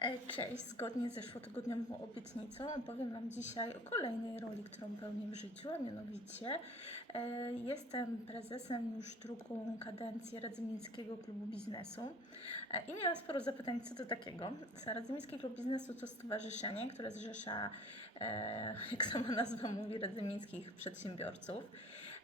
E, Cześć, zgodnie z zeszłotygodniową obietnicą opowiem Wam dzisiaj o kolejnej roli, którą pełnię w życiu, a mianowicie e, jestem prezesem już drugą kadencję Radzymińskiego Klubu Biznesu e, i miałam sporo zapytań co do takiego. Radzymiński Klub Biznesu to stowarzyszenie, które zrzesza, jak sama nazwa mówi, radzymińskich przedsiębiorców.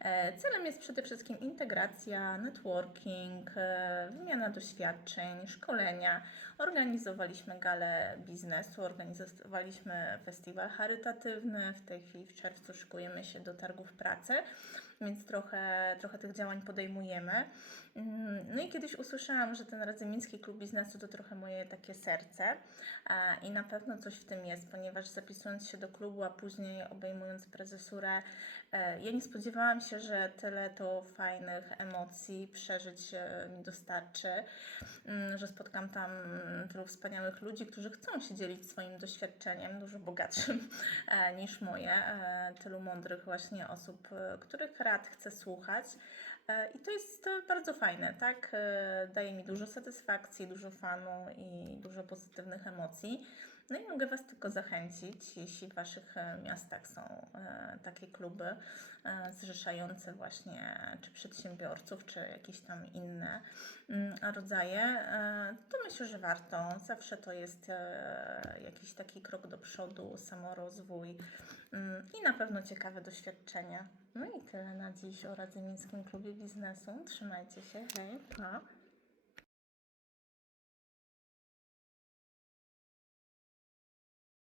E, Celem jest przede wszystkim integracja, networking, e, wymiana doświadczeń, szkolenia. Organizowaliśmy galę biznesu, organizowaliśmy festiwal charytatywny. W tej chwili w czerwcu szykujemy się do targów pracy, więc trochę, trochę tych działań podejmujemy. Mm, No i kiedyś usłyszałam, że ten Radzymiński Klub Biznesu to trochę moje takie serce i na pewno coś w tym jest, ponieważ zapisując się do klubu, a później obejmując prezesurę, e, ja nie spodziewałam się, że tyle to fajnych emocji, przeżyć e, mi dostarczy, mm, że spotkam tam tylu wspaniałych ludzi, którzy chcą się dzielić swoim doświadczeniem, dużo bogatszym e, niż moje, e, tylu mądrych właśnie osób, których rad chcę słuchać. I to jest bardzo fajne, tak? Daje mi dużo satysfakcji, dużo fanu i dużo pozytywnych emocji. No i mogę Was tylko zachęcić, jeśli w Waszych e, miastach są e, takie kluby e, zrzeszające właśnie czy przedsiębiorców, czy jakieś tam inne mm, rodzaje, to myślę, że warto. Zawsze to jest jakiś taki krok do przodu, samorozwój mm, i na pewno ciekawe doświadczenia. No i tyle na dziś o Radzymińskim Klubie Biznesu. Trzymajcie się, hej, pa!